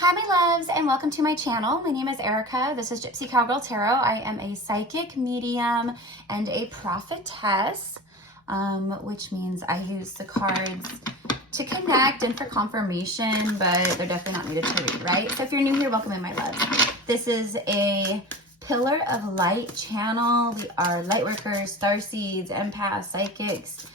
Hi my loves and welcome to my channel. My name is Erica. This is Gypsy Cowgirl Tarot. I am a psychic medium and a prophetess, which means I use the cards to connect and for confirmation, but they're definitely not needed to read, right? So if you're new here, welcome in my loves. This is a pillar of light channel. We are light workers, starseeds, empaths, psychics,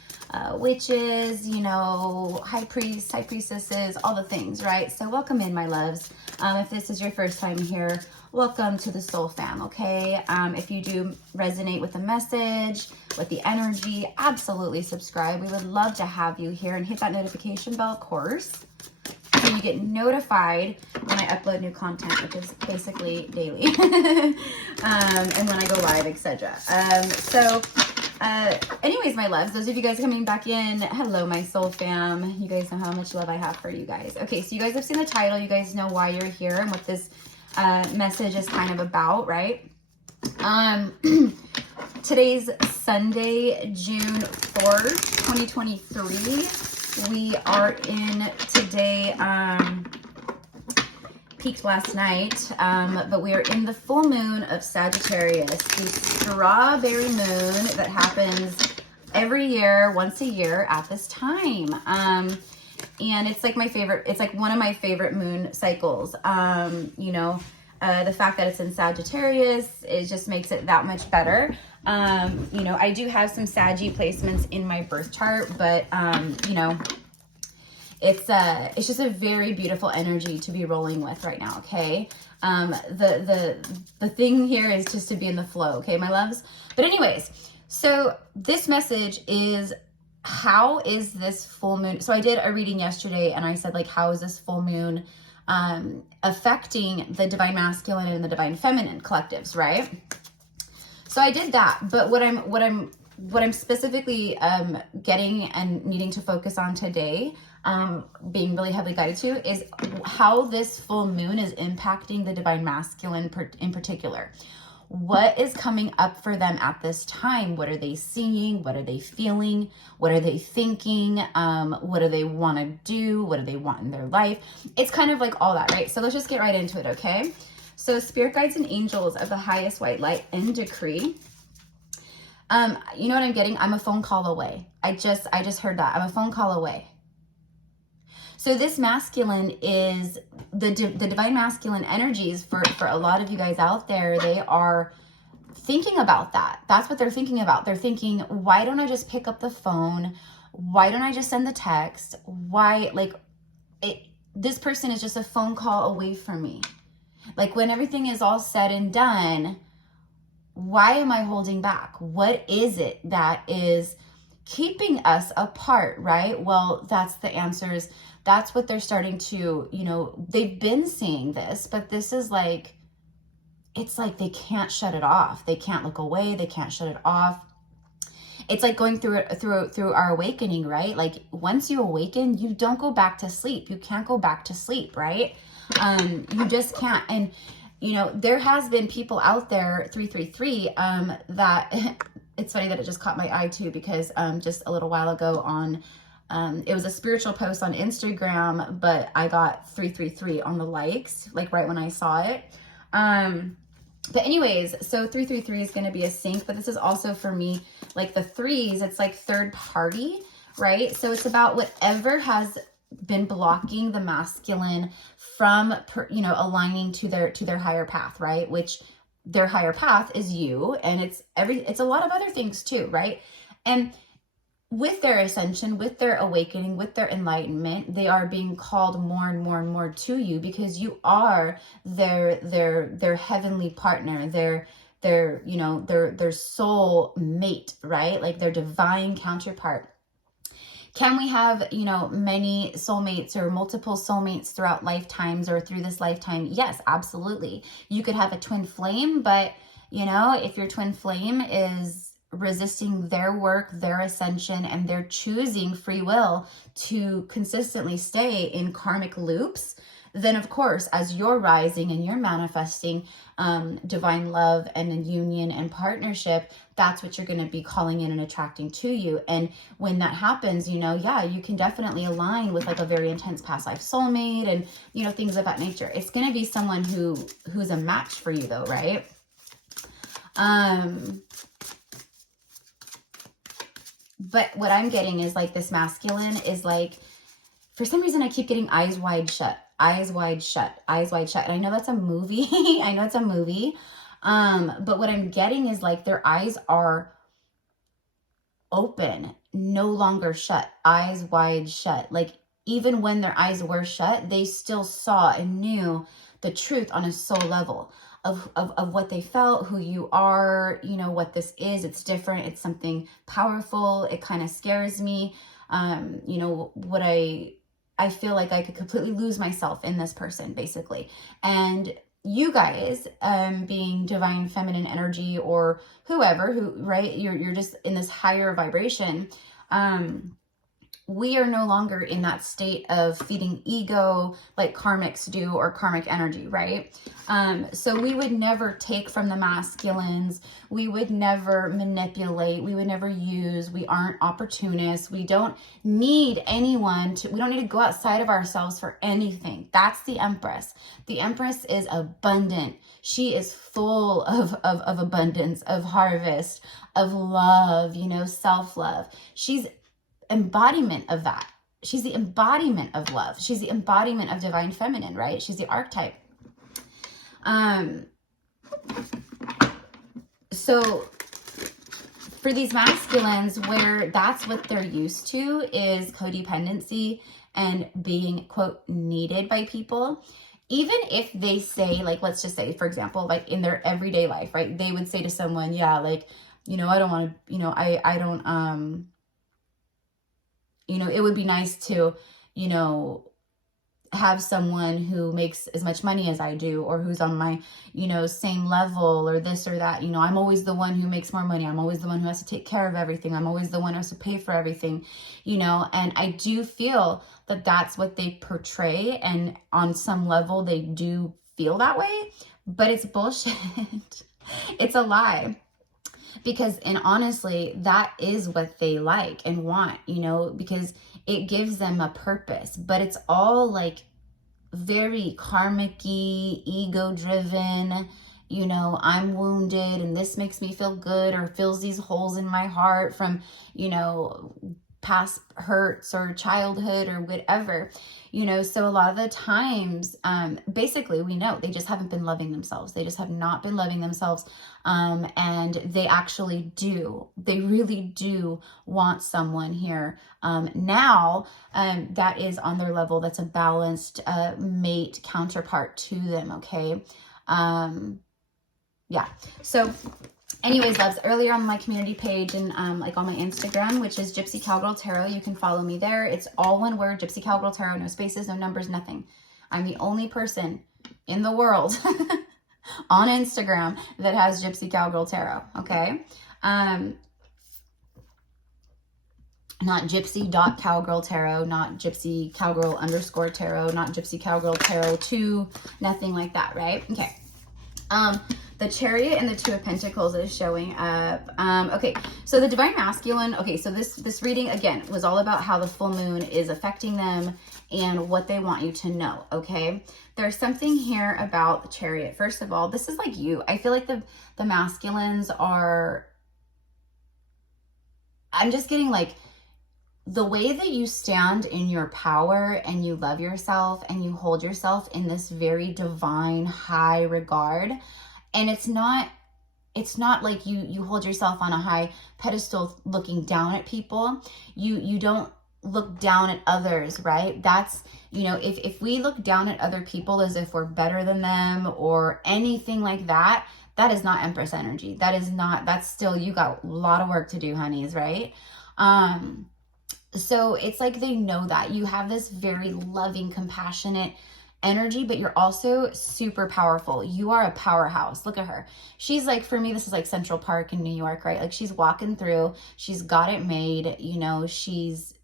witches, you know, high priests, high priestesses, all the things, right? So welcome in, my loves. If this is your first time here, welcome to the Soul Fam, okay? If you do resonate with the message, with the energy, absolutely subscribe. We would love to have you here, and hit that notification bell, of course, so you get notified when I upload new content, which is basically daily, and when I go live, etc. Anyways, my loves, those of you guys coming back in, hello, my soul fam. You guys know how much love I have for you guys. Okay, so you guys have seen the title. You guys know why you're here and what this message is kind of about, right? Today's Sunday, June 4th, 2023. We are in today, peaked last night, but we are in the full moon of Sagittarius, the strawberry moon that happens every year, once a year at this time. And it's like my favorite, it's like one of my favorite moon cycles. You know, the fact that it's in Sagittarius, it just makes it that much better. You know, I do have some Saggy placements in my birth chart, but, you know, it's just a very beautiful energy to be rolling with right now, okay? The thing here is just to be in the flow, okay, my loves? But anyways, so this message is, how is this full moon? So I did a reading yesterday and I said, like, how is this full moon affecting the divine masculine and the divine feminine collectives, right? So I did that, but what I'm specifically getting and needing to focus on today, being really heavily guided to, is how this full moon is impacting the divine masculine in particular. What is coming up for them at this time? What are they seeing? What are they feeling? What are they thinking? What do they want to do? What do they want in their life? It's kind of like all that, right? So let's just get right into it, okay? So spirit guides and angels of the highest white light and decree. You know what I'm getting? I'm a phone call away. I just heard that. I'm a phone call away. So this masculine is the divine masculine energies for a lot of you guys out there. They are thinking about that. That's what they're thinking about. They're thinking, why don't I just pick up the phone? Why don't I just send the text? Why, like, this person is just a phone call away from me. Like, when everything is all said and done, why am I holding back? What is it that is keeping us apart, right? Well, that's the answers. That's what they're starting to, you know, they've been seeing this, but this is like, it's like they can't shut it off. They can't look away. They can't shut it off. It's like going through our awakening, right? Like, once you awaken, you don't go back to sleep. You can't go back to sleep, right? You just can't. And, you know, there has been people out there, 333, that it's funny that it just caught my eye too, because just a little while ago on, it was a spiritual post on Instagram, but I got 333 on the likes, like right when I saw it. But anyways, so 333 is going to be a sync, but this is also for me, like the threes, it's like third party, right? So it's about whatever has been blocking the masculine from, you know, aligning to their higher path, right? Which their higher path is you, and it's a lot of other things too, right? And with their ascension, with their awakening, with their enlightenment, they are being called more and more and more to you, because you are their heavenly partner, their you know, their soul mate, right? Like their divine counterpart. Can we have, you know, many soulmates or multiple soulmates throughout lifetimes or through this lifetime? Yes, absolutely. You could have a twin flame, but, you know, if your twin flame is resisting their work, their ascension, and they're choosing free will to consistently stay in karmic loops, then of course, as you're rising and you're manifesting divine love and a union and partnership, that's what you're going to be calling in and attracting to you. And when that happens, you know, yeah, you can definitely align with like a very intense past life soulmate and, you know, things of that nature. It's going to be someone who's a match for you though, right? But what I'm getting is like this masculine is like, for some reason I keep getting eyes wide shut, eyes wide shut, eyes wide shut. And I know that's a movie. I know it's a movie. But what I'm getting is like their eyes are open, no longer shut, eyes wide shut. Like even when their eyes were shut, they still saw and knew the truth on a soul level of what they felt, who you are, you know, what this is. It's different. It's something powerful. It kind of scares me. You know, what I feel like I could completely lose myself in this person, basically. And you guys, being divine feminine energy or whoever, right, you're just in this higher vibration. We are no longer in that state of feeding ego like karmics do or karmic energy, right? So we would never take from the masculines. We would never manipulate. We would never use. We aren't opportunists. We don't need anyone to, we don't need to go outside of ourselves for anything. That's the Empress. The Empress is abundant. She is full of abundance, of harvest, of love, you know, self-love. She's embodiment of that. She's the embodiment of love. She's the embodiment of divine feminine, right? She's the archetype. So for these masculines where that's what they're used to is codependency and being, quote, needed by people, even if they say, like, let's just say, for example, like in their everyday life, right? They would say to someone, yeah, like, you know, I don't want to, you know, I don't, you know, it would be nice to, you know, have someone who makes as much money as I do, or who's on my, you know, same level, or this or that. You know, I'm always the one who makes more money. I'm always the one who has to take care of everything. I'm always the one who has to pay for everything, you know, and I do feel that that's what they portray. And on some level, they do feel that way, but it's bullshit. It's a lie. Because, and honestly, that is what they like and want, you know, because it gives them a purpose, but it's all like very karmic-y, ego-driven, you know, I'm wounded and this makes me feel good, or fills these holes in my heart from, you know, past hurts or childhood or whatever, you know. So a lot of the times, basically we know they just haven't been loving themselves. They just have not been loving themselves. And they actually do, they really do want someone here, now, that is on their level. That's a balanced, mate counterpart to them. Okay. Yeah. So anyways, loves, earlier on my community page and like on my Instagram, which is Gypsy Cowgirl Tarot, you can follow me there. It's all one word, Gypsy Cowgirl Tarot, no spaces, no numbers, nothing. I'm the only person in the world on Instagram that has Gypsy Cowgirl Tarot, okay? Not gypsy.cowgirl tarot, not gypsy cowgirl _ tarot, not gypsy cowgirl tarot 2, nothing like that, right? Okay. The Chariot and the Two of Pentacles is showing up. Okay, so the Divine Masculine, okay, so this reading, again, was all about how the full moon is affecting them and what they want you to know, okay? There's something here about the Chariot. First of all, this is like you. I feel like the masculines are, I'm just getting like, the way that you stand in your power and you love yourself and you hold yourself in this very divine high regard. And it's not like you hold yourself on a high pedestal looking down at people. You don't look down at others, right? That's, you know, if we look down at other people as if we're better than them or anything like that, that is not Empress energy. That is not, that's still, you got a lot of work to do, honeys, right? So it's like they know that you have this very loving, compassionate energy, but you're also super powerful. You are a powerhouse. Look at her. She's like, for me, this is like Central Park in New York, right? Like she's walking through, she's got it made, you know, she's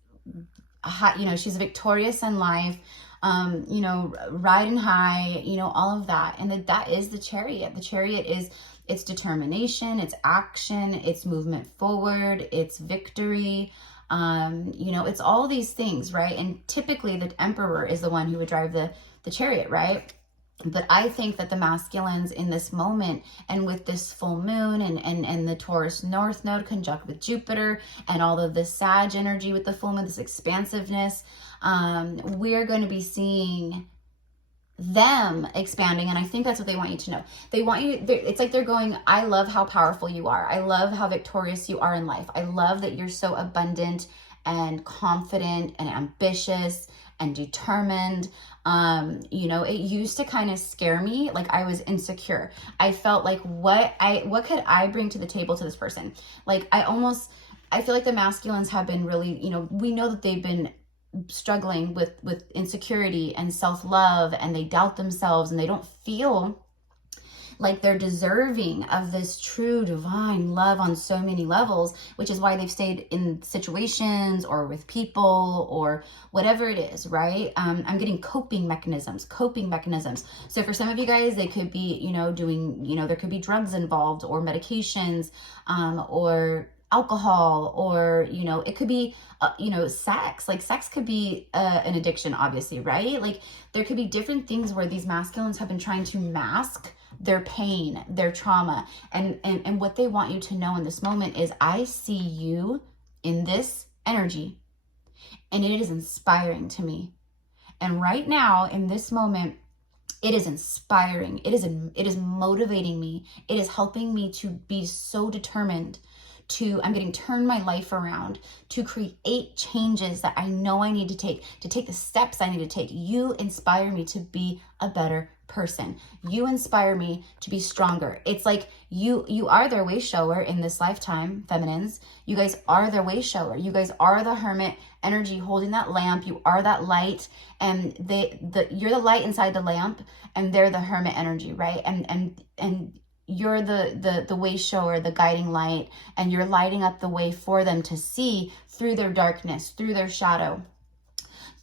victorious in life. you know, riding high, you know, all of that. And that is the Chariot. The Chariot is, it's determination, it's action, it's movement forward, it's victory. You know, it's all these things, right? And typically the Emperor is the one who would drive the Chariot, right? But I think that the masculines in this moment, and with this full moon and the Taurus North Node conjunct with Jupiter and all of this Sag energy with the full moon, this expansiveness, we're going to be seeing them expanding. And I think that's what they want you to know. They want you, it's like they're going, I love how powerful you are. I love how victorious you are in life. I love that you're so abundant and confident and ambitious and determined. You know, it used to kind of scare me. Like, I was insecure. I felt like, what could I bring to the table to this person? Like, I feel like the masculines have been really, you know, we know that they've been struggling with insecurity and self-love, and they doubt themselves, and they don't feel like they're deserving of this true divine love on so many levels, which is why they've stayed in situations or with people or whatever it is, right? I'm getting coping mechanisms. So for some of you guys, they could be, you know, doing, you know, there could be drugs involved or medications, or alcohol, or, you know, it could be, you know, sex. Like, sex could be an addiction, obviously, right? Like, there could be different things where these masculines have been trying to mask their pain, their trauma. And what they want you to know in this moment is, I see you in this energy, and it is inspiring to me. And right now, in this moment, it is inspiring. It is motivating me. It is helping me to be so determined I'm getting turned my life around, to create changes that I know I need to take the steps I need to take. You inspire me to be a better person. You inspire me to be stronger. It's like you are their way shower in this lifetime, feminines. You guys are their way shower. You guys are the hermit energy holding that lamp. You are that light, and you're the light inside the lamp, and they're the hermit energy, right? And you're the way shower, the guiding light, and you're lighting up the way for them to see through their darkness, through their shadow,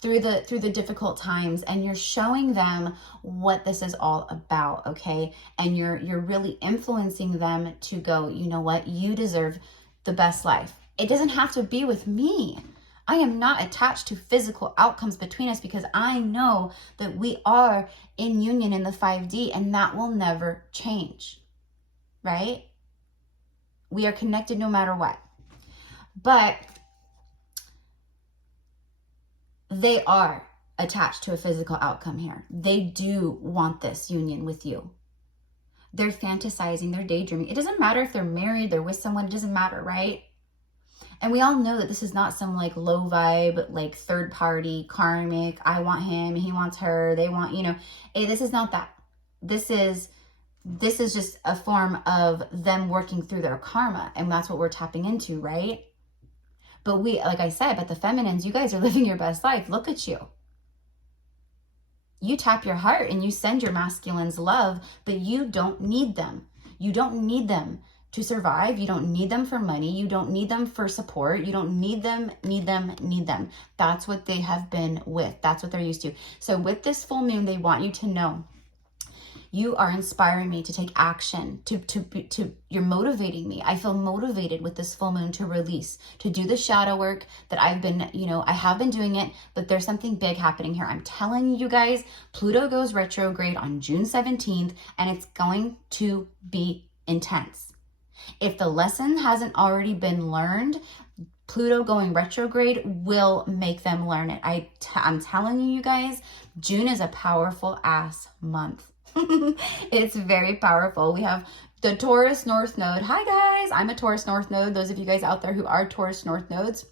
through the difficult times, and you're showing them what this is all about, okay? And you're really influencing them to go, you know what, you deserve the best life. It doesn't have to be with me. I am not attached to physical outcomes between us, because I know that we are in union in the 5D, and that will never change. Right? We are connected no matter what. But they are attached to a physical outcome here. They do want this union with you. They're fantasizing, they're daydreaming. It doesn't matter if they're married, they're with someone, it doesn't matter, right? And we all know that this is not some like low vibe, like third party, karmic, I want him, he wants her, they want, you know, hey, this is not that. This is just a form of them working through their karma, and that's what we're tapping into, right? But like I said, but the feminines, you guys are living your best life. Look at you. You tap your heart and you send your masculines love, but you don't need them. You don't need them to survive. You don't need them for money. You don't need them for support. You don't need them. That's what they have been with. That's what they're used to. So with this full moon, they want you to know, you are inspiring me to take action, you're motivating me. I feel motivated with this full moon to release, to do the shadow work that I've been, you know, I have been doing it, but there's something big happening here. I'm telling you guys, Pluto goes retrograde on June 17th, and it's going to be intense. If the lesson hasn't already been learned, Pluto going retrograde will make them learn it. I'm telling you guys, June is a powerful ass month. It's very powerful. We have the Taurus North Node. Hi guys, I'm a Taurus North Node. Those of you guys out there who are Taurus North Nodes.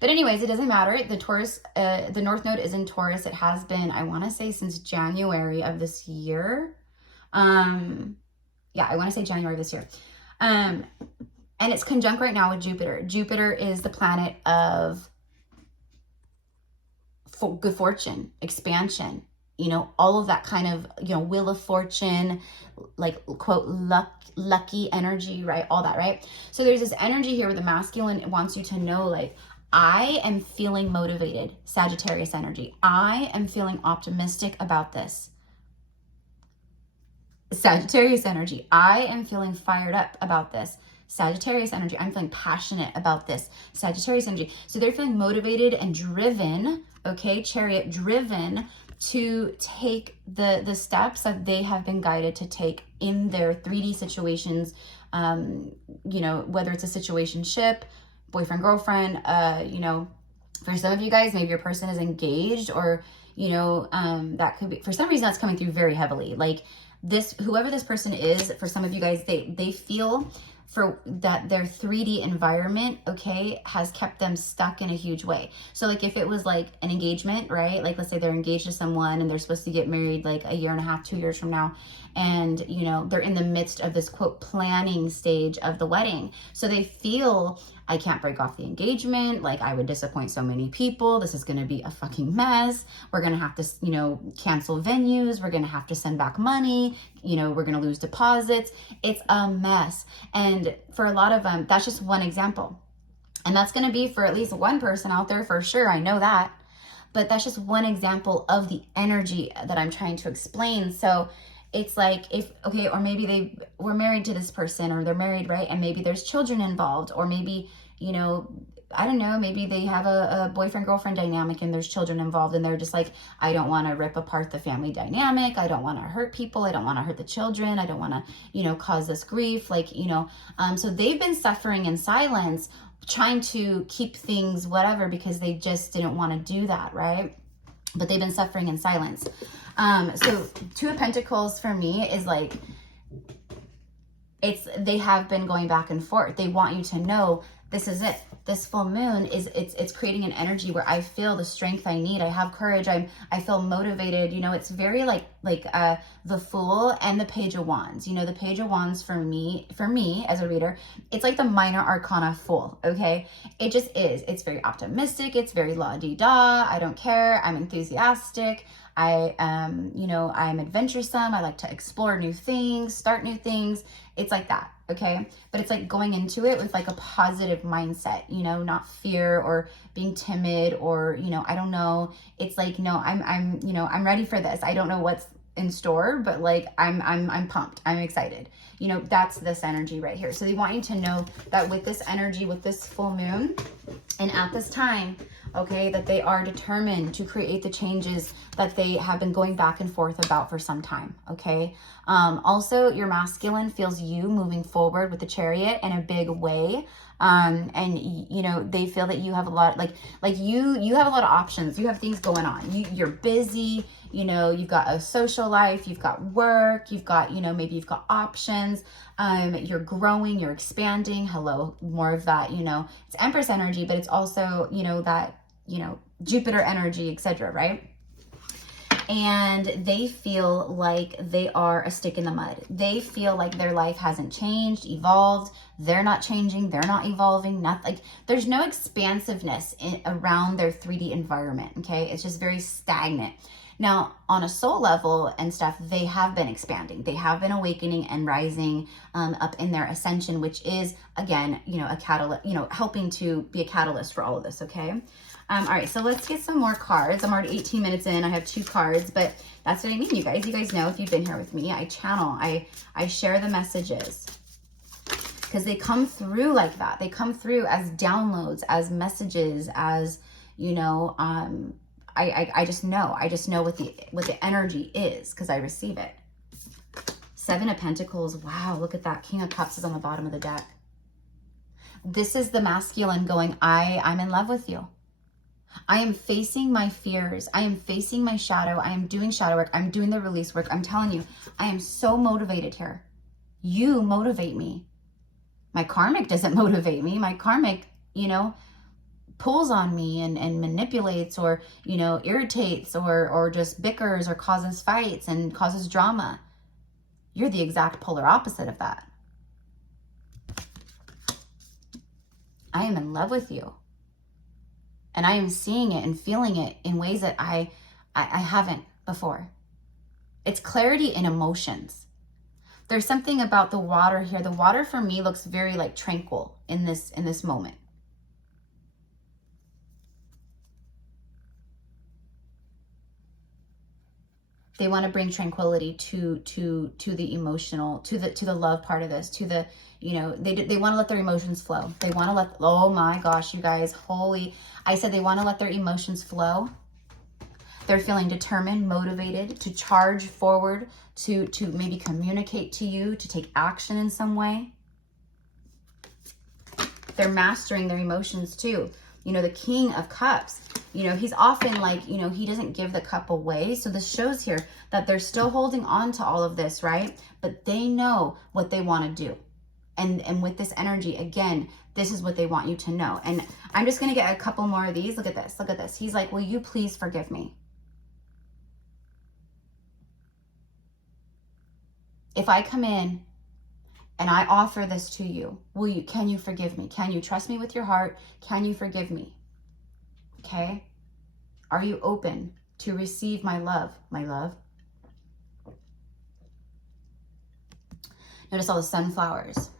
But anyways, it doesn't matter. The North Node is in Taurus. It has been, I want to say, since January of this year. Yeah, I want to say January of this year. And it's conjunct right now with Jupiter. Jupiter is the planet of good fortune, expansion, you know, all of that kind of, you know, wheel of fortune, like quote, lucky energy, right? All that, right? So there's this energy here where the masculine wants you to know, like, I am feeling motivated, Sagittarius energy. I am feeling optimistic about this. Sagittarius energy. I am feeling fired up about this. Sagittarius energy. I'm feeling passionate about this. Sagittarius energy. So they're feeling motivated and driven, okay, Chariot, driven to take the steps that they have been guided to take in their 3D situations, you know, whether it's a situationship, boyfriend, girlfriend, you know, for some of you guys, maybe your person is engaged, or, you know, that could be, for some reason that's coming through very heavily. Like this, whoever this person is, for some of you guys, they feel for that their 3D environment, okay, has kept them stuck in a huge way. So like if it was like an engagement, right? Like let's say they're engaged to someone and they're supposed to get married like a year and a half, 2 years from now. And, you know, they're in the midst of this quote planning stage of the wedding. So they feel, I can't break off the engagement. Like I would disappoint so many people. This is going to be a fucking mess. We're going to have to, you know, cancel venues. We're going to have to send back money. You know, we're going to lose deposits. It's a mess. And for a lot of them, that's just one example. And that's going to be for at least one person out there for sure. I know that. But that's just one example of the energy that I'm trying to explain. So it's like if, okay, or maybe they were married to this person, or they're married, right? And maybe there's children involved, or maybe, you know, I don't know, maybe they have a boyfriend-girlfriend dynamic and there's children involved, and they're just like, I don't want to rip apart the family dynamic. I don't want to hurt people. I don't want to hurt the children. I don't want to, you know, cause this grief. Like, you know, so they've been suffering in silence, trying to keep things whatever, because they just didn't want to do that, right? But they've been suffering in silence. So Two of Pentacles for me is like, they have been going back and forth. They want you to know this is it. This full moon it's creating an energy where I feel the strength I need. I have courage. I feel motivated. You know, it's very like the Fool and the Page of Wands. You know, the Page of Wands for me as a reader, it's like the minor arcana Fool. Okay, it just is. It's very optimistic. It's very la-di-da. I don't care. I'm enthusiastic. I you know, I'm adventuresome. I like to explore new things, start new things. It's like that, okay? But it's like going into it with like a positive mindset, you know, not fear or being timid or, you know, I don't know. It's like, no, I'm, you know, I'm ready for this. I don't know what's in store, but like I'm pumped. I'm excited. You know, that's this energy right here. So they want you to know that with this energy, with this full moon, and at this time, okay, that they are determined to create the changes that they have been going back and forth about for some time, okay? Also, your masculine feels you moving forward with the Chariot in a big way. And you know, they feel that you have a lot, like you have a lot of options. You have things going on. You're busy, you know, you've got a social life, you've got work, you've got, you know, maybe you've got options. You're growing, you're expanding. Hello, more of that, you know, it's Empress energy, but it's also, you know, that, you know, Jupiter energy, etc., right? And they feel like they are a stick in the mud. They feel like their life hasn't changed, evolved. They're not changing. They're not evolving. Not like there's no expansiveness around their 3D environment. Okay, it's just very stagnant. Now, on a soul level and stuff, they have been expanding. They have been awakening and rising up in their ascension, which is, again, you know, a catalyst, you know, helping to be a catalyst for all of this, okay? All right, so let's get some more cards. I'm already 18 minutes in. I have 2 cards, but that's what I mean, you guys. You guys know, if you've been here with me, I channel, I share the messages because they come through like that. They come through as downloads, as messages, as, you know, I just know. I just know what the energy is because I receive it. 7 of Pentacles. Wow, look at that. King of Cups is on the bottom of the deck. This is the masculine going, I'm in love with you. I am facing my fears. I am facing my shadow. I am doing shadow work. I'm doing the release work. I'm telling you, I am so motivated here. You motivate me. My karmic doesn't motivate me. My karmic, you know, pulls on me and manipulates or, you know, irritates or just bickers or causes fights and causes drama. You're the exact polar opposite of that. I am in love with you. And I am seeing it and feeling it in ways that I haven't before. It's clarity in emotions. There's something about the water here. The water for me looks very like tranquil in this moment. They want to bring tranquility to the emotional, to the love part of this, to the, you know, they want to let their emotions flow. They want to let, oh my gosh, you guys, holy, I said they want to let their emotions flow. They're feeling determined, motivated to charge forward, to maybe communicate to you, to take action in some way. They're mastering their emotions too. You know, the King of Cups, you know, he's often like, you know, he doesn't give the cup away. So this shows here that they're still holding on to all of this, right? But they know what they want to do. And with this energy, again, this is what they want you to know. And I'm just going to get a couple more of these. Look at this. Look at this. He's like, will you please forgive me? If I come in and I offer this to you, can you forgive me? Can you trust me with your heart? Can you forgive me? Okay? Are you open to receive my love, my love? Notice all the sunflowers,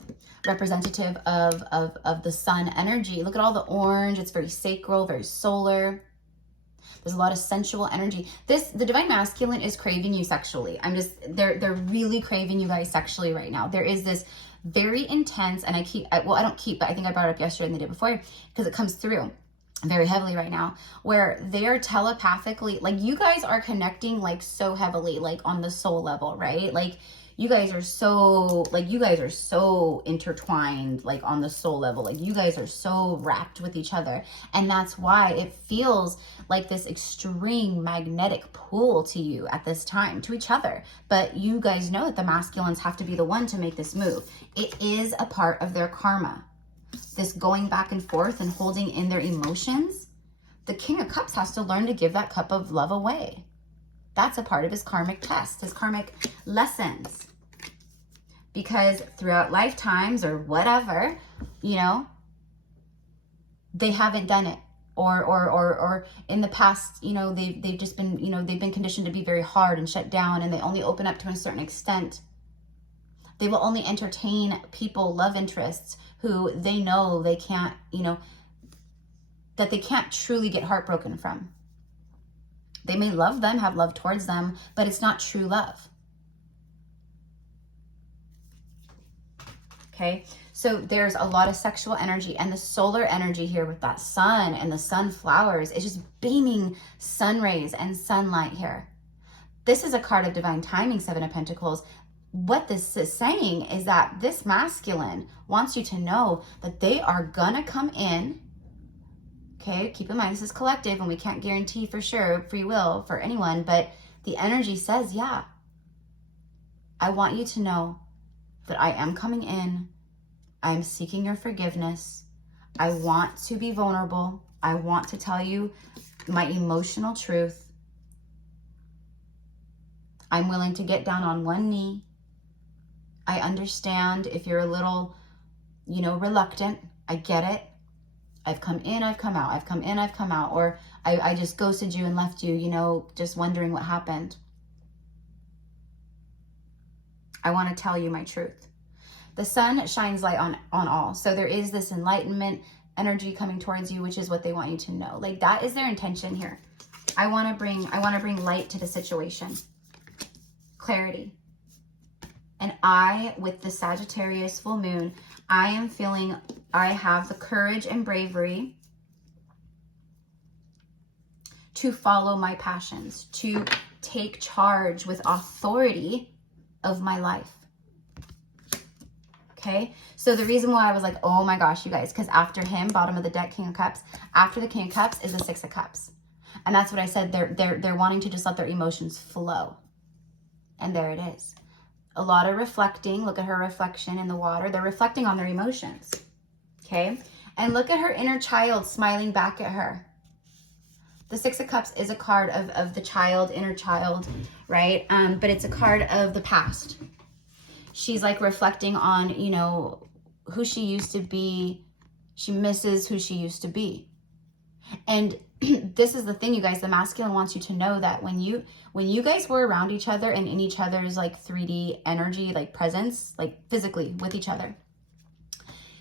representative of the sun energy. Look at all the orange. It's very sacral, very solar. There's a lot of sensual energy. The divine masculine is craving you sexually. They're really craving you guys sexually right now. There is this very intense, and I don't keep, but I think I brought it up yesterday and the day before because it comes through very heavily right now, where they're telepathically, like you guys are connecting like so heavily, like on the soul level, right? Like you guys are so intertwined, like on the soul level, like you guys are so wrapped with each other. And that's why it feels like this extreme magnetic pull to you at this time, to each other. But you guys know that the masculines have to be the one to make this move. It is a part of their karma. This going back and forth and holding in their emotions. The King of Cups has to learn to give that cup of love away. That's a part of his karmic test, his karmic lessons. Because throughout lifetimes or whatever, you know, they haven't done it. Or in the past, you know, they've just been, you know, they've been conditioned to be very hard and shut down, and they only open up to a certain extent. They will only entertain people, love interests, who they know they can't, you know, that they can't truly get heartbroken from. They may love them, have love towards them, but it's not true love. Okay, so there's a lot of sexual energy, and the solar energy here with that sun and the sunflowers is just beaming sun rays and sunlight here. This is a card of divine timing, Seven of Pentacles. What this is saying is that this masculine wants you to know that they are gonna come in. Okay, keep in mind this is collective and we can't guarantee for sure free will for anyone, but the energy says, yeah, I want you to know that I am coming in. I am seeking your forgiveness. I want to be vulnerable. I want to tell you my emotional truth. I'm willing to get down on one knee. I understand if you're a little, you know, reluctant. I get it. I've come in, I've come out. I've come in, I've come out. Or I just ghosted you and left you, you know, just wondering what happened. I want to tell you my truth. The sun shines light on all. So there is this enlightenment energy coming towards you, which is what they want you to know. Like that is their intention here. I want to bring light to the situation. Clarity. And with the Sagittarius full moon, I am feeling I have the courage and bravery to follow my passions, to take charge with authority of my life. Okay, so the reason why I was like, oh my gosh, you guys, because after him, bottom of the deck, King of Cups, after the King of Cups is the Six of Cups. And that's what I said, they're wanting to just let their emotions flow. And there it is. A lot of reflecting. Look at her reflection in the water. They're reflecting on their emotions. Okay, and look at her inner child smiling back at her. The Six of Cups is a card of the child, inner child, right? But it's a card of the past. She's like reflecting on, you know, who she used to be. She misses who she used to be. And this is the thing, you guys, the masculine wants you to know that when you guys were around each other and in each other's like 3D energy, like presence, like physically with each other,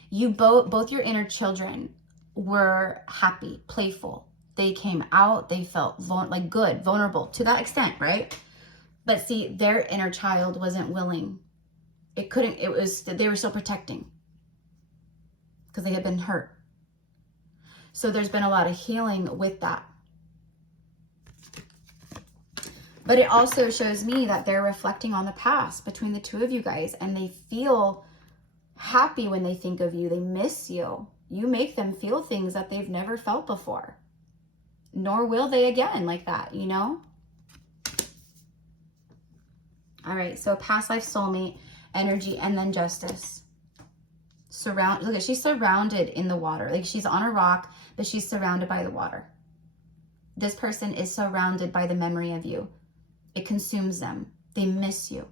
you both your inner children were happy, playful. They came out, they felt like good, vulnerable to that extent, right? But see, their inner child wasn't willing. It couldn't, it was, they were still protecting because they had been hurt. So there's been a lot of healing with that. But it also shows me that they're reflecting on the past between the two of you guys, and they feel happy when they think of you. They miss you. You make them feel things that they've never felt before, nor will they again like that, you know? All right, so past life soulmate energy, and then justice. Look at, she's surrounded in the water. Like she's on a rock, but she's surrounded by the water. This person is surrounded by the memory of you. It consumes them. They miss you.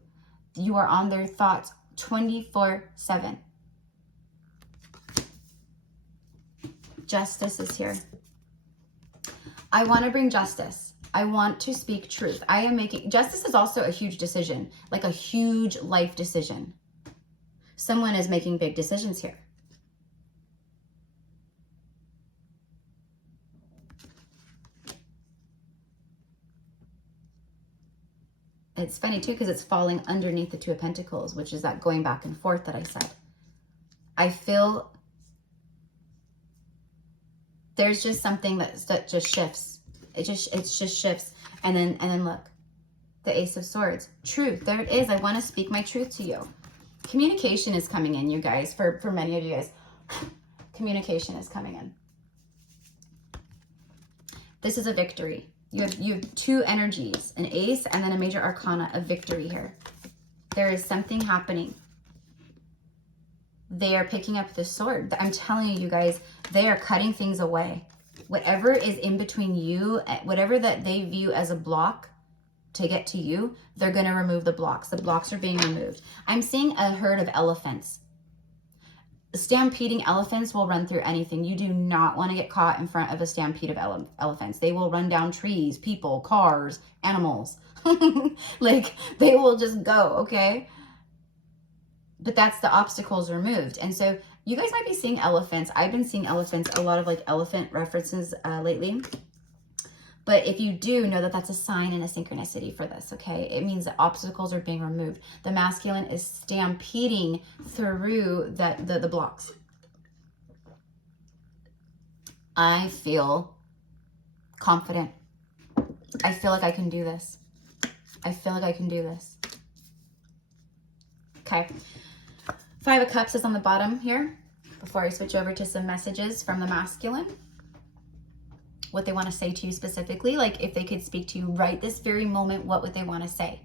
You are on their thoughts 24/7. Justice is here. I want to bring justice. I want to speak truth. I am making, justice is also a huge decision, like a huge life decision. Someone is making big decisions here. It's funny too, because it's falling underneath the Two of Pentacles, which is that going back and forth that I said. I feel there's just something that just shifts. It just shifts. And then look, the Ace of Swords. Truth. There it is. I want to speak my truth to you. Communication is coming in, you guys. For many of you guys, communication is coming in. This is a victory. You have two energies, an ace and then a major arcana of victory here. There is something happening. They are picking up the sword. I'm telling you, you guys, they are cutting things away. Whatever is in between you, whatever that they view as a block to get to you, they're going to remove the blocks. The blocks are being removed. I'm seeing a herd of elephants. Stampeding elephants will run through anything. You do not want to get caught in front of a stampede of elephants. They will run down trees, people, cars, animals. Like, they will just go, okay? But that's the obstacles removed. And so you guys might be seeing elephants. I've been seeing elephants, a lot of like elephant references lately. But if you do, know that that's a sign and a synchronicity for this, okay? It means that obstacles are being removed. The masculine is stampeding through the blocks. I feel confident. I feel like I can do this. I feel like I can do this. Okay. Five of Cups is on the bottom here. Before I switch over to some messages from the masculine. What they want to say to you specifically, like if they could speak to you right this very moment, what would they want to say?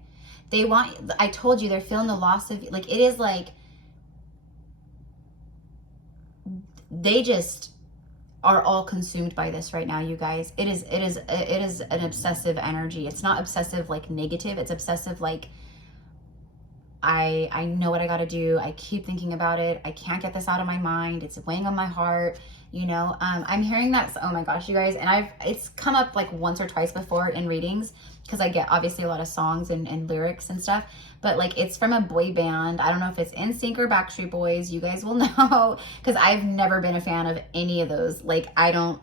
They want, I told you, they're feeling the loss of, like, it is like, they just are all consumed by this right now, you guys. It is an obsessive energy. It's not obsessive like negative. It's obsessive like, I know what I got to do. I keep thinking about it. I can't get this out of my mind. It's weighing on my heart. You know, I'm hearing that. Oh my gosh, you guys. And it's come up like once or twice before in readings, because I get obviously a lot of songs and lyrics and stuff, but like it's from a boy band. I don't know if it's NSYNC or Backstreet Boys. You guys will know, because I've never been a fan of any of those. Like nope,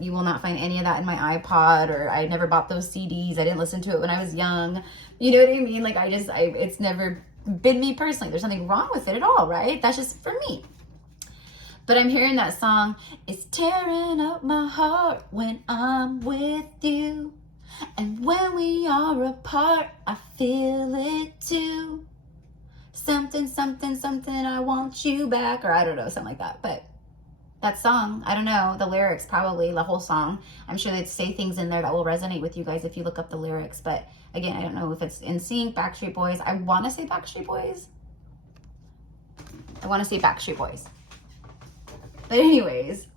you will not find any of that in my iPod, or I never bought those CDs. I didn't listen to it when I was young. You know what I mean? Like it's never been me personally. There's nothing wrong with it at all, right? That's just for me. But I'm hearing that song, it's tearing up my heart when I'm with you. And when we are apart, I feel it too. Something, something, something, I want you back. Or I don't know, something like that. But that song, I don't know, the lyrics probably, the whole song. I'm sure they'd say things in there that will resonate with you guys if you look up the lyrics. But again, I don't know if it's NSYNC, Backstreet Boys. I want to say Backstreet Boys. I want to say Backstreet Boys. But anyways,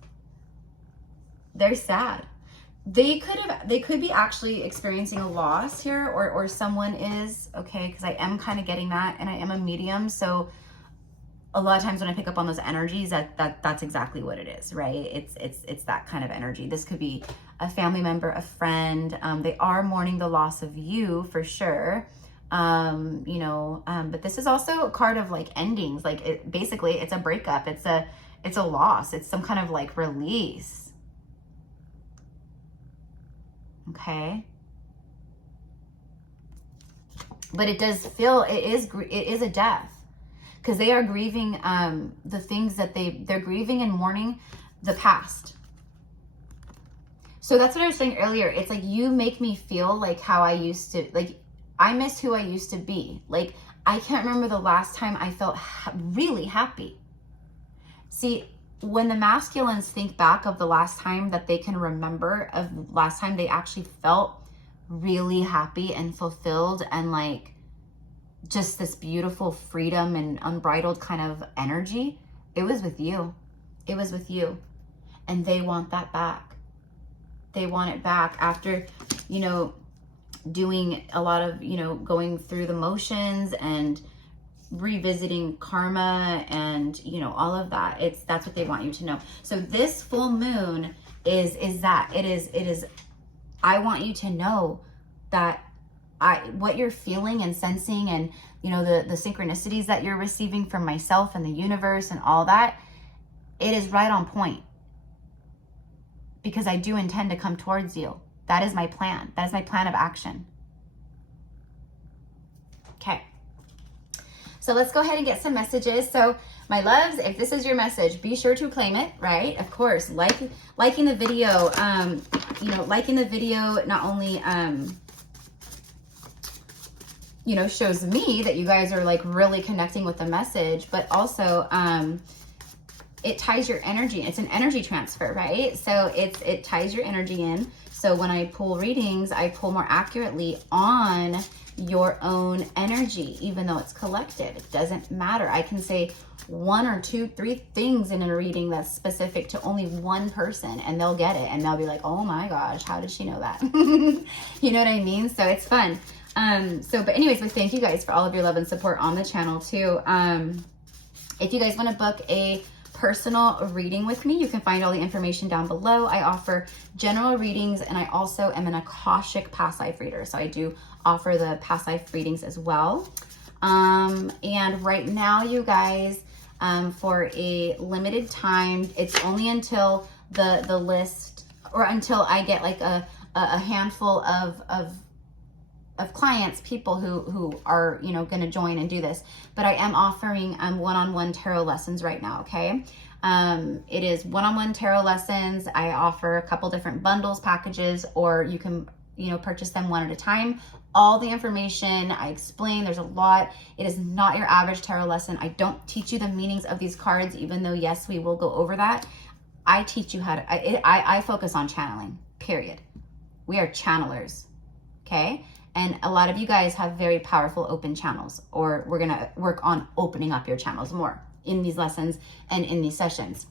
they're sad. They could be actually experiencing a loss here, or someone is, okay, because I am kind of getting that, and I am a medium, so a lot of times when I pick up on those energies, that's exactly what it is, right? It's that kind of energy. This could be a family member, a friend. They are mourning the loss of you for sure. You know, but this is also a card of like endings. Like basically it's a breakup. It's a loss. It's some kind of like release. Okay. But it does feel, it is a death, because they are grieving the things that they're grieving and mourning the past. So that's what I was saying earlier. It's like, you make me feel like how I used to, like, I miss who I used to be. Like, I can't remember the last time I felt really happy. See, when the masculines think back of the last time that they can remember, of last time they actually felt really happy and fulfilled and like just this beautiful freedom and unbridled kind of energy, it was with you. It was with you. And they want that back. They want it back after, you know, doing a lot of, you know, going through the motions and revisiting karma and, you know, all of that. That's what they want you to know. So this full moon is that it is I want you to know that what you're feeling and sensing, and, you know, the synchronicities that you're receiving from myself and the universe and all that, it is right on point, because I do intend to come towards you. That is my plan. That is my plan of action. Okay. So let's go ahead and get some messages. So my loves, if this is your message, be sure to claim it, right? Of course, liking the video, you know, liking the video not only, you know, shows me that you guys are like really connecting with the message, but also, it ties your energy. It's an energy transfer, right? So it ties your energy in. So when I pull readings, I pull more accurately on your own energy, even though it's collective. It doesn't matter. I can say 1 or 2, 3 things in a reading that's specific to only one person, and they'll get it, and they'll be like, oh my gosh, how did she know that? You know what I mean? So it's fun. But anyways, but thank you guys for all of your love and support on the channel too. If you guys want to book a personal reading with me, you can find all the information down below. I offer general readings, and I also am an Akashic past life reader. So I do offer the past life readings as well. And right now, you guys, for a limited time, it's only until the list, or until I get like a handful of clients, people who are, you know, going to join and do this. But I am offering one-on-one tarot lessons right now, okay? It is one-on-one tarot lessons. I offer a couple different bundles, packages, or you can, you know, purchase them one at a time. All the information I explain, there's a lot. It is not your average tarot lesson. I don't teach you the meanings of these cards, even though, yes, we will go over that. I teach you how to, I focus on channeling, period. We are channelers, okay? And a lot of you guys have very powerful open channels, or we're going to work on opening up your channels more in these lessons and in these sessions.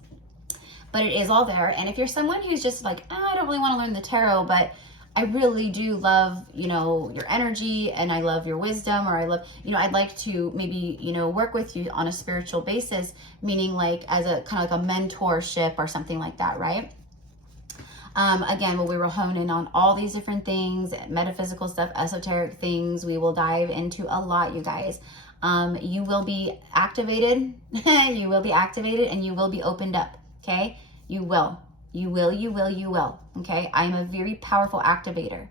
But it is all there. And if you're someone who's just like, oh, I don't really want to learn the tarot, but I really do love, you know, your energy, and I love your wisdom, or I love, you know, I'd like to maybe, you know, work with you on a spiritual basis, meaning like as a kind of like a mentorship or something like that, right? Again, we will hone in on all these different things, metaphysical stuff, esoteric things. We will dive into a lot, you guys. You will be activated. You will be activated, and you will be opened up. Okay. You will. Okay. I'm a very powerful activator.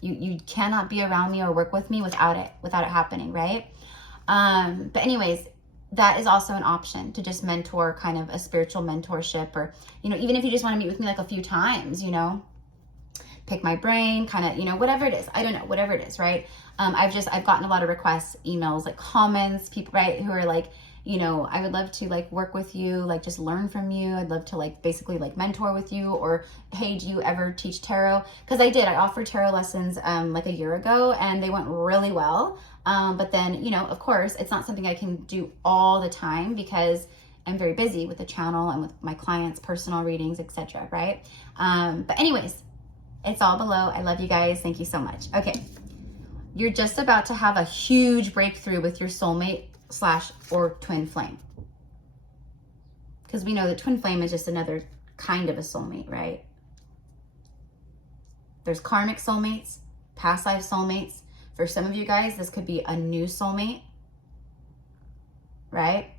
You cannot be around me or work with me without it happening. Right. But anyways, that is also an option, to just mentor, kind of a spiritual mentorship, or, you know, even if you just want to meet with me like a few times, you know, pick my brain, kind of, you know, whatever it is. I don't know, whatever it is, right? I've gotten a lot of requests, emails, like comments, people, right, who are like, you know, I would love to like work with you, like just learn from you. I'd love to like basically like mentor with you, or hey, do you ever teach tarot? Because I offered tarot lessons like a year ago, and they went really well. But then, you know, of course, it's not something I can do all the time, because I'm very busy with the channel and with my clients' personal readings, etc. Right? But anyways, it's all below. I love you guys. Thank you so much. Okay. You're just about to have a huge breakthrough with your soulmate / or twin flame. Because we know that twin flame is just another kind of a soulmate, right? There's karmic soulmates, past life soulmates. For some of you guys, this could be a new soulmate, right?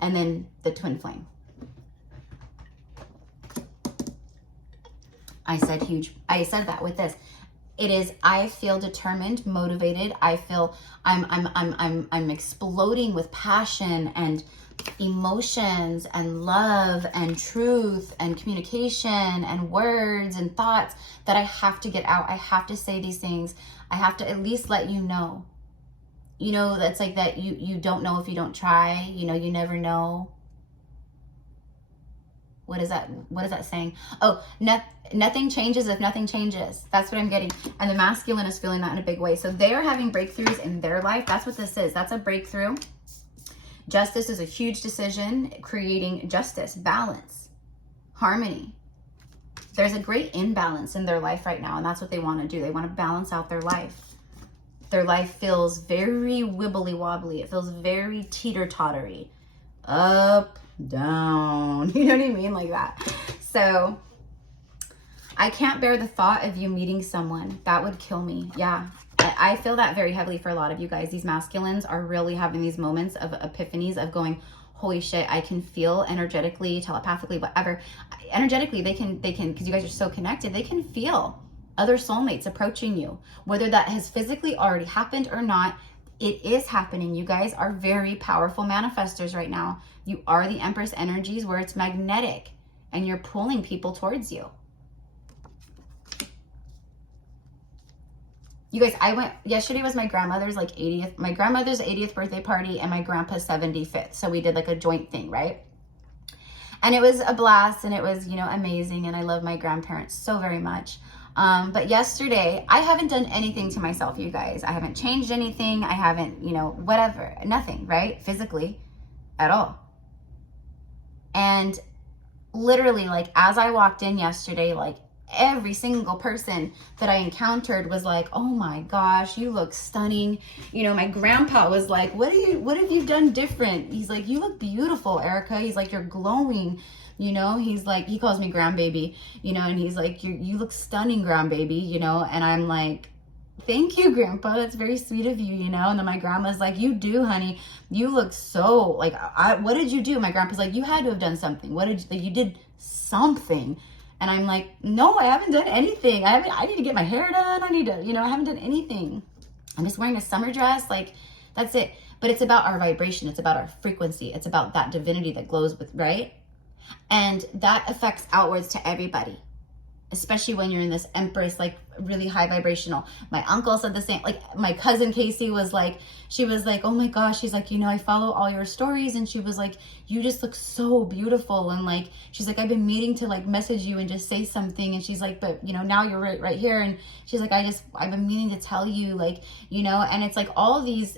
And then the twin flame. I said huge. I said that with this. It is, I feel determined, motivated. I feel I'm exploding with passion and emotions and love and truth and communication and words and thoughts that I have to get out. I have to say these things. I have to at least let you know. You know, that's like that you don't know if you don't try. You know, you never know. What is that saying? Oh, nothing changes if nothing changes. That's what I'm getting. And the masculine is feeling that in a big way. So they are having breakthroughs in their life. That's what this is. That's a breakthrough. Justice is a huge decision, creating justice, balance, harmony. There's a great imbalance in their life right now, and that's what they want to do. They want to balance out their life. Their life feels very wibbly wobbly. It feels very teeter-tottery. Up, down. You know what I mean? Like that. So I can't bear the thought of you meeting someone. That would kill me. Yeah. I feel that very heavily for a lot of you guys. These masculines are really having these moments of epiphanies of going, holy shit, I can feel energetically, telepathically, whatever. Energetically, they can, because you guys are so connected, they can feel other soulmates approaching you. Whether that has physically already happened or not, it is happening. You guys are very powerful manifestors right now. You are the Empress energies where it's magnetic and you're pulling people towards you. You guys, yesterday was my grandmother's like 80th birthday party and my grandpa's 75th. So we did like a joint thing, right? And it was a blast and it was, you know, amazing. And I love my grandparents so very much. But yesterday, I haven't done anything to myself, you guys. I haven't changed anything. I haven't, you know, whatever, nothing, right? Physically at all. And literally, like, as I walked in yesterday, like, every single person that I encountered was like, oh my gosh, you look stunning. You know, my grandpa was like, what have you done different? He's like, you look beautiful, Erica. He's like, you're glowing. You know, he's like, he calls me grandbaby, you know, and he's like, you look stunning, grandbaby, you know, and I'm like, thank you, grandpa. That's very sweet of you, you know. And then my grandma's like, you do, honey. You look so, like, what did you do? My grandpa's like, you had to have done something. You did something. And I'm like, no, I haven't done anything. I need to get my hair done. I need to, you know, I haven't done anything. I'm just wearing a summer dress. Like, that's it. But it's about our vibration. It's about our frequency. It's about that divinity that glows with, right? And that affects outwards to everybody, especially when you're in this Empress, like really high vibrational. My uncle said the same. Like my cousin Casey was like, she was like, oh my gosh, she's like, you know, I follow all your stories. And she was like, you just look so beautiful. And like, she's like, I've been meaning to like message you and just say something. And she's like, but you know, now you're right here. And she's like, I've been meaning to tell you, like, you know, and it's like all these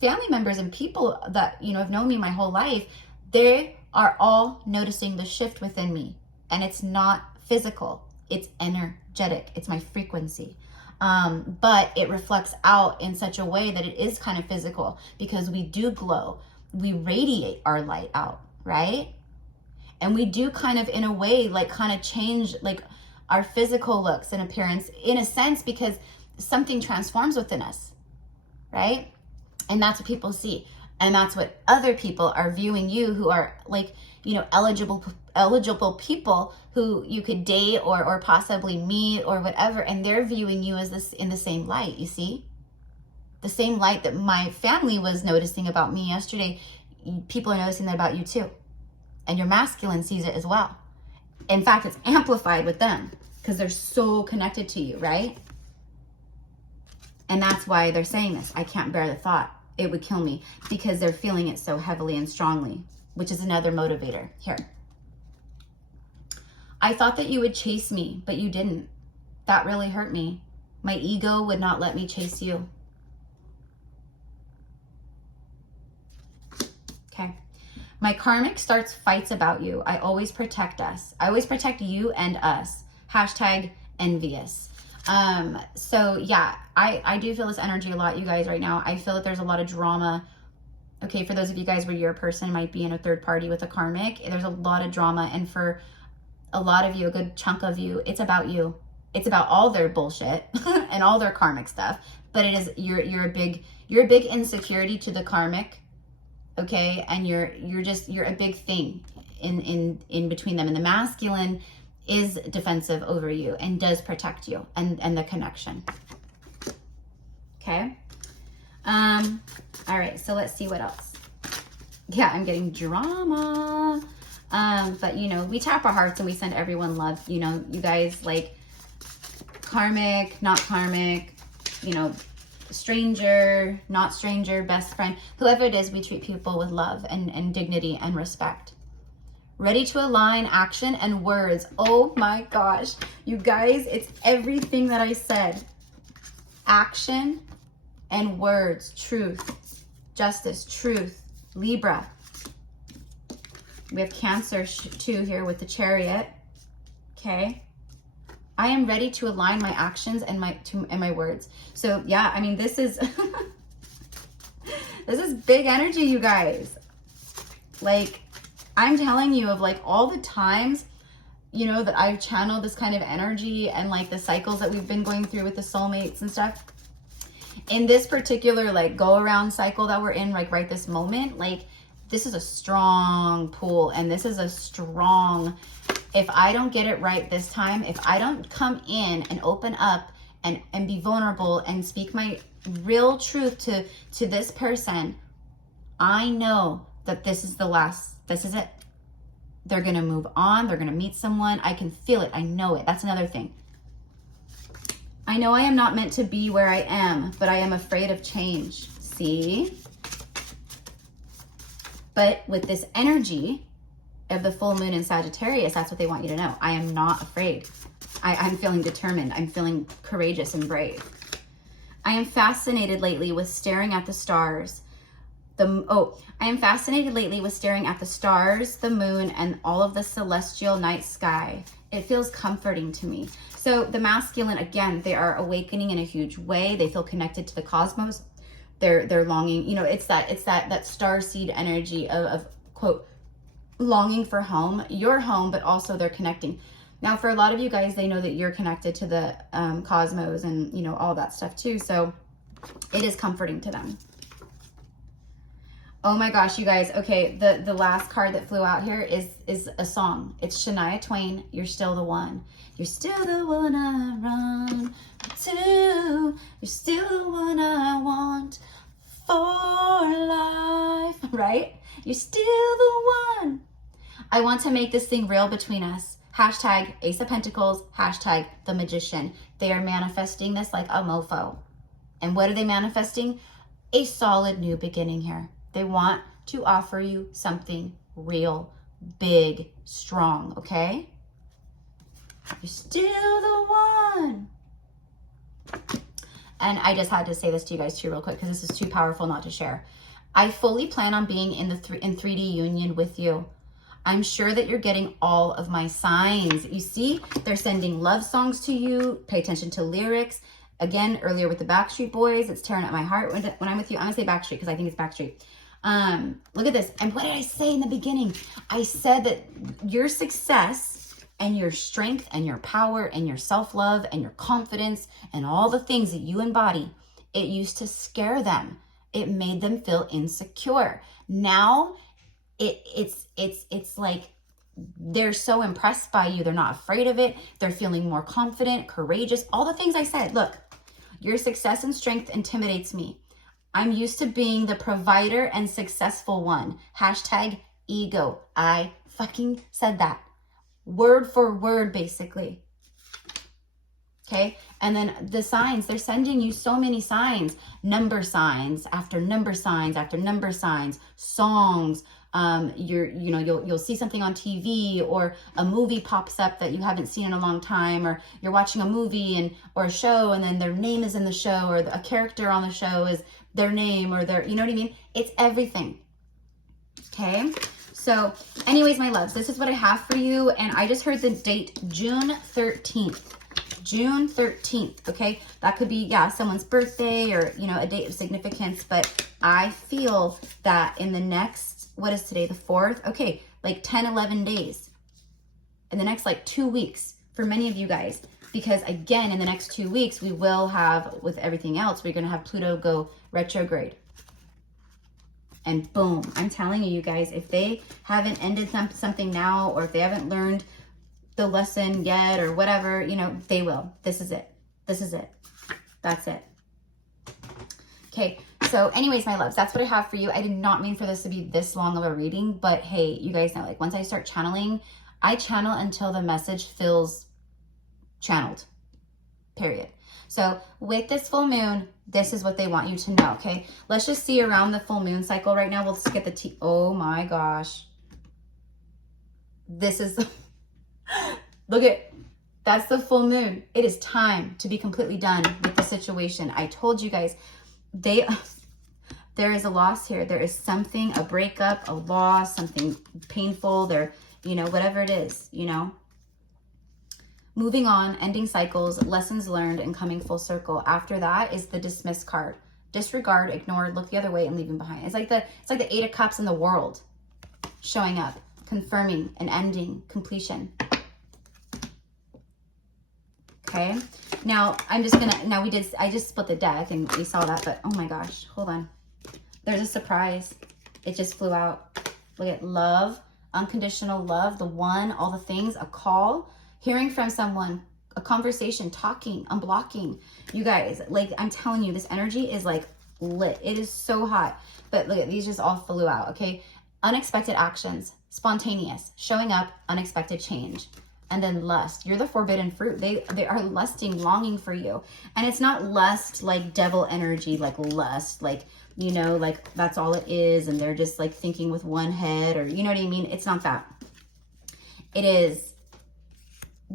family members and people that, you know, have known me my whole life, they are all noticing the shift within me. And it's not physical, it's energetic, it's my frequency. But it reflects out in such a way that it is kind of physical because we do glow, we radiate our light out, right? And we do kind of, in a way, like kind of change like our physical looks and appearance in a sense because something transforms within us, right? And that's what people see. And that's what other people are viewing you who are like, you know, eligible people who you could date or possibly meet or whatever. And they're viewing you as this in the same light, you see? The same light that my family was noticing about me yesterday. People are noticing that about you too. And your masculine sees it as well. In fact, it's amplified with them because they're so connected to you, right? And that's why they're saying this. I can't bear the thought. It would kill me because they're feeling it so heavily and strongly, which is another motivator. Here. I thought that you would chase me, but you didn't. That really hurt me. My ego would not let me chase you. Okay. My karmic starts fights about you. I always protect us. I always protect you and us. Hashtag envious. So yeah, I do feel this energy a lot, you guys, right now. I feel that there's a lot of drama. Okay, for those of you guys where your person might be in a third party with a karmic, there's a lot of drama. And for a lot of you, a good chunk of you, it's about you. It's about all their bullshit and all their karmic stuff. But it is, you're a big insecurity to the karmic. Okay. And you're a big thing in between them. And the masculine is defensive over you and does protect you and the connection. Okay. All right, so let's see what else. Yeah, I'm getting drama. But you know, we tap our hearts and we send everyone love. You know, you guys, like, karmic, not karmic, you know, stranger, not stranger, best friend, whoever it is, we treat people with love and dignity and respect. Ready to align action and words. Oh my gosh, you guys, it's everything that I said. Action and words, truth, justice, truth, Libra. We have Cancer too here with the Chariot. Okay. I am ready to align my actions and my words. So yeah, I mean, this is this is big energy, you guys. Like, I'm telling you, of like all the times, you know, that I've channeled this kind of energy and like the cycles that we've been going through with the soulmates and stuff. In this particular like go around cycle that we're in, like right this moment, like this is a strong pull, and this is a strong, if I don't get it right this time, if I don't come in and open up and be vulnerable and speak my real truth to this person, I know that this is the last, this is it. They're going to move on. They're going to meet someone. I can feel it. I know it. That's another thing. I know I am not meant to be where I am, but I am afraid of change. See? But with this energy of the full moon in Sagittarius, that's what they want you to know. I am not afraid. I'm feeling determined. I'm feeling courageous and brave. I am fascinated lately with staring at the stars. I am fascinated lately with staring at the stars, the moon, and all of the celestial night sky. It feels comforting to me. So the masculine, again, they are awakening in a huge way. They feel connected to the cosmos. They're longing, you know, it's that starseed energy of quote, longing for home, your home, but also they're connecting. Now, for a lot of you guys, they know that you're connected to the cosmos and, you know, all that stuff too. So it is comforting to them. Oh my gosh, you guys. Okay, the last card that flew out here is a song. It's Shania Twain, You're Still the One. You're still the one I run to. You're still the one I want for life. Right? You're still the one. I want to make this thing real between us. Hashtag Ace of Pentacles. Hashtag The Magician. They are manifesting this like a mofo. And what are they manifesting? A solid new beginning here. They want to offer you something real, big, strong, okay? You're still the one. And I just had to say this to you guys too real quick because this is too powerful not to share. I fully plan on being in 3D union with you. I'm sure that you're getting all of my signs. You see, they're sending love songs to you. Pay attention to lyrics. Again, earlier with the Backstreet Boys, it's tearing at my heart when I'm with you. I'm gonna say Backstreet because I think it's Backstreet. Look at this. And what did I say in the beginning? I said that your success and your strength and your power and your self-love and your confidence and all the things that you embody, it used to scare them. It made them feel insecure. Now it's like they're so impressed by you. They're not afraid of it. They're feeling more confident, courageous, all the things I said. Look, your success and strength intimidates me. I'm used to being the provider and successful one. Hashtag ego. I fucking said that. Word for word, basically. Okay? And then the signs, they're sending you so many signs. Number signs after number signs after number signs. Songs. You'll see something on TV or a movie pops up that you haven't seen in a long time, or you're watching a movie or a show and then their name is in the show, or a character on the show is their name, or their, you know what I mean? It's everything. Okay. So anyways, my loves, this is what I have for you. And I just heard the date, June 13th. June 13th. Okay. That could be, yeah, someone's birthday or, you know, a date of significance. But I feel that in the next, what is today? The 4th? Okay. Like 10, 11 days. In the next like 2 weeks for many of you guys. Because again, in the next 2 weeks, we will have, with everything else, we're going to have Pluto go retrograde. And boom, I'm telling you, you guys, if they haven't ended something now, or if they haven't learned the lesson yet or whatever, you know, they will. This is it. This is it. That's it. Okay, so anyways, my loves, that's what I have for you. I did not mean for this to be this long of a reading, but hey, you guys know, like once I start channeling, I channel until the message feels channeled, period. So with this full moon, this is what they want you to know, okay? Let's just see around the full moon cycle right now. We'll just get the oh my gosh. This is, look at, that's the full moon. It is time to be completely done with the situation. I told you guys, there is a loss here. There is something, a breakup, a loss, something painful there, you know, whatever it is, you know. Moving on, ending cycles, lessons learned, and coming full circle. After that is the dismiss card. Disregard, ignore, look the other way, and leaving behind. It's like the Eight of Cups in the world showing up, confirming, an ending, completion. Okay, now I'm just gonna, I just split the deck and we saw that, but oh my gosh, hold on. There's a surprise. It just flew out. Look at love, unconditional love, the one, all the things, a call, hearing from someone, a conversation, talking, unblocking. You guys, like I'm telling you, this energy is like lit. It is so hot. But look at these, just all flew out, okay? Unexpected actions, spontaneous, showing up, unexpected change. And then lust. You're the forbidden fruit. They are lusting, longing for you. And it's not lust like devil energy, like lust, like, you know, like that's all it is. And they're just like thinking with one head, or you know what I mean? It's not that. It is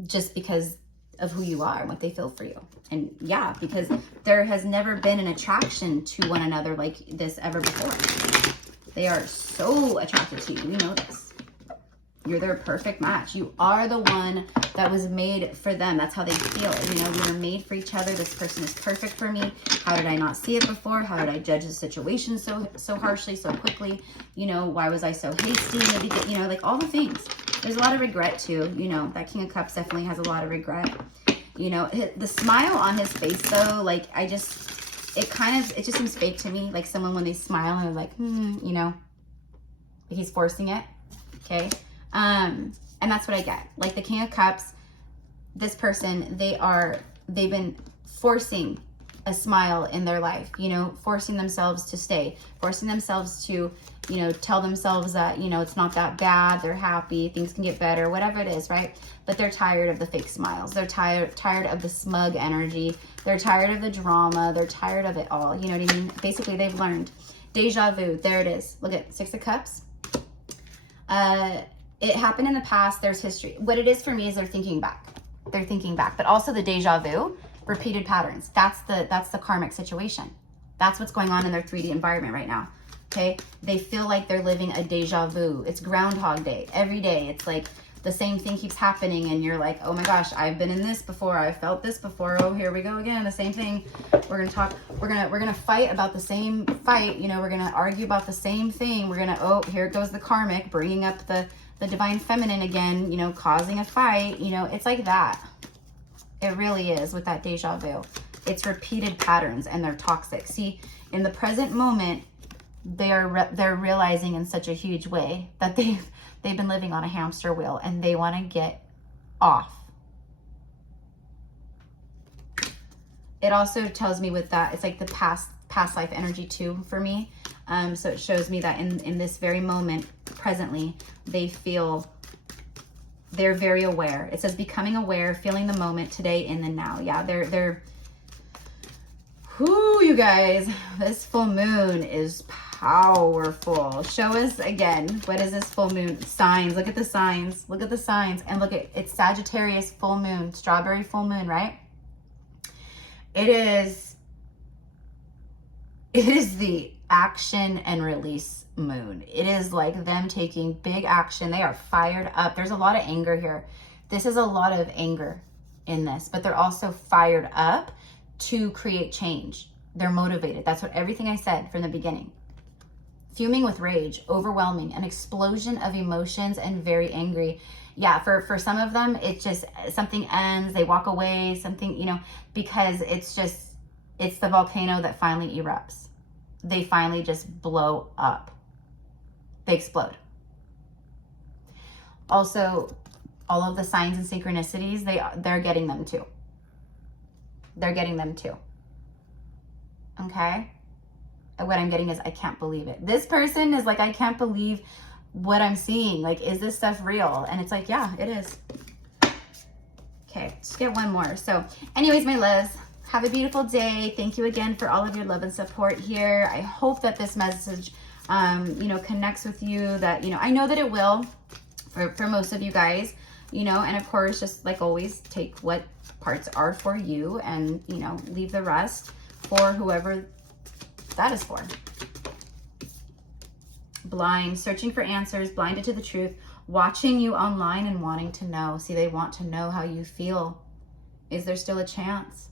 just because of who you are and what they feel for you. And yeah, because there has never been an attraction to one another like this ever before. They are so attracted to you. We know this. You're their perfect match. You are the one that was made for them. That's how they feel. You know, we were made for each other. This person is perfect for me. How did I not see it before? How did I judge the situation so harshly, so quickly? You know, why was I so hasty? Maybe, you know, like all the things. There's a lot of regret too. You know, that King of Cups definitely has a lot of regret. You know, the smile on his face though, like it just seems fake to me. Like someone when they smile and they're like, you know, he's forcing it. Okay. And that's what I get. Like the King of Cups, this person, they've been forcing a smile in their life, you know, forcing themselves to stay, forcing themselves to, you know, tell themselves that, you know, it's not that bad, they're happy, things can get better, whatever it is, right? But they're tired of the fake smiles. They're tired of the smug energy. They're tired of the drama. They're tired of it all. You know what I mean? Basically, they've learned. Deja vu. There it is. Look at Six of Cups. It happened in the past. There's history. What it is for me is they're thinking back. They're thinking back. But also the deja vu, repeated patterns. That's the karmic situation. That's what's going on in their 3D environment right now. Okay? They feel like they're living a deja vu. It's Groundhog Day. Every day. It's like the same thing keeps happening and you're like, oh my gosh, I've been in this before. I've felt this before. Oh, here we go again. The same thing. We're going to talk. We're going to fight about the same fight. You know, we're going to argue about the same thing. We're going to, oh, here goes the karmic, bringing up the divine feminine again, you know, causing a fight. You know, it's like that. It really is with that deja vu. It's repeated patterns and they're toxic. See, in the present moment, they're realizing in such a huge way that they've been living on a hamster wheel and they want to get off. It also tells me with that, it's like the past life energy too for me. So it shows me that in this very moment, presently, they're very aware. It says becoming aware, feeling the moment today in the now. Yeah, they're whoo, you guys, this full moon is powerful. Show us again, what is this full moon? Signs. Look at the signs. Look at the signs. And look at, it's Sagittarius full moon, strawberry full moon, right? It is the action and release moon. It is like them taking big action. They are fired up. There's a lot of anger here. This is a lot of anger in this, but they're also fired up to create change. They're motivated. That's what everything I said from the beginning. Fuming with rage, overwhelming, an explosion of emotions and very angry. Yeah, for some of them, it just, something ends, they walk away, something, you know, because it's the volcano that finally erupts. They finally just blow up. They explode. Also, all of the signs and synchronicities, they're getting them too. They're getting them too. Okay? And what I'm getting is, I can't believe it. This person is like, I can't believe what I'm seeing. Like, is this stuff real? And it's like, yeah, it is. Okay, just get one more. So anyways, my loves, have a beautiful day. Thank you again for all of your love and support here. I hope that this message, you know, connects with you, that, you know, I know that it will for most of you guys, you know, and of course, just like always, take what parts are for you and, you know, leave the rest for whoever that is for. Blind, searching for answers, blinded to the truth, watching you online and wanting to know. See, they want to know how you feel. Is there still a chance?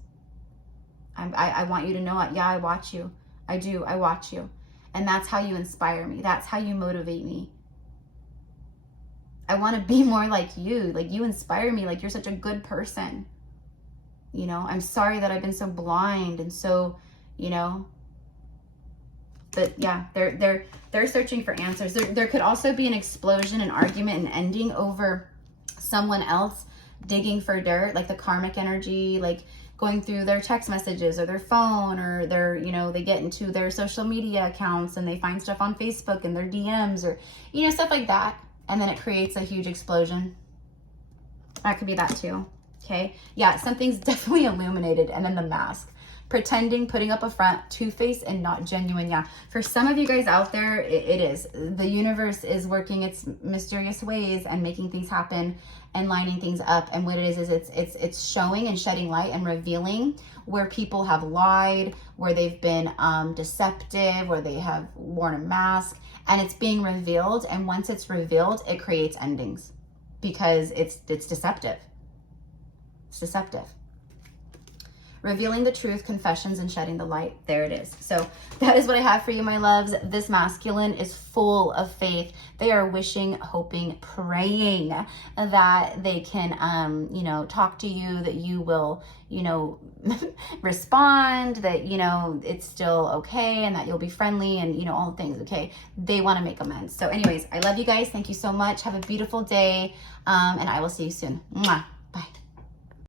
I want you to know it. Yeah, I watch you. I do. I watch you. And that's how you inspire me. That's how you motivate me. I want to be more like you. Like, you inspire me. Like, you're such a good person. You know, I'm sorry that I've been so blind and so, you know, but yeah, they're searching for answers. There could also be an explosion, an argument, an ending over someone else digging for dirt, like the karmic energy, like going through their text messages or their phone, or their, you know, they get into their social media accounts and they find stuff on Facebook and their DMs, or, you know, stuff like that. And then it creates a huge explosion. That could be that too. Okay. Yeah. Something's definitely illuminated. And then the mask, pretending, putting up a front, two-faced and not genuine. Yeah. For some of you guys out there, it is. The universe is working its mysterious ways and making things happen and lining things up. And what it is it's showing and shedding light and revealing where people have lied, where they've been deceptive, where they have worn a mask, and it's being revealed. And once it's revealed, it creates endings because it's deceptive. It's deceptive. Revealing the truth, confessions, and shedding the light. There it is. So that is what I have for you, my loves. This masculine is full of faith. They are wishing, hoping, praying that they can, you know, talk to you, that you will, you know, respond, that, you know, it's still okay, and that you'll be friendly, and, you know, all things, okay? They want to make amends. So anyways, I love you guys. Thank you so much. Have a beautiful day, and I will see you soon. Mwah.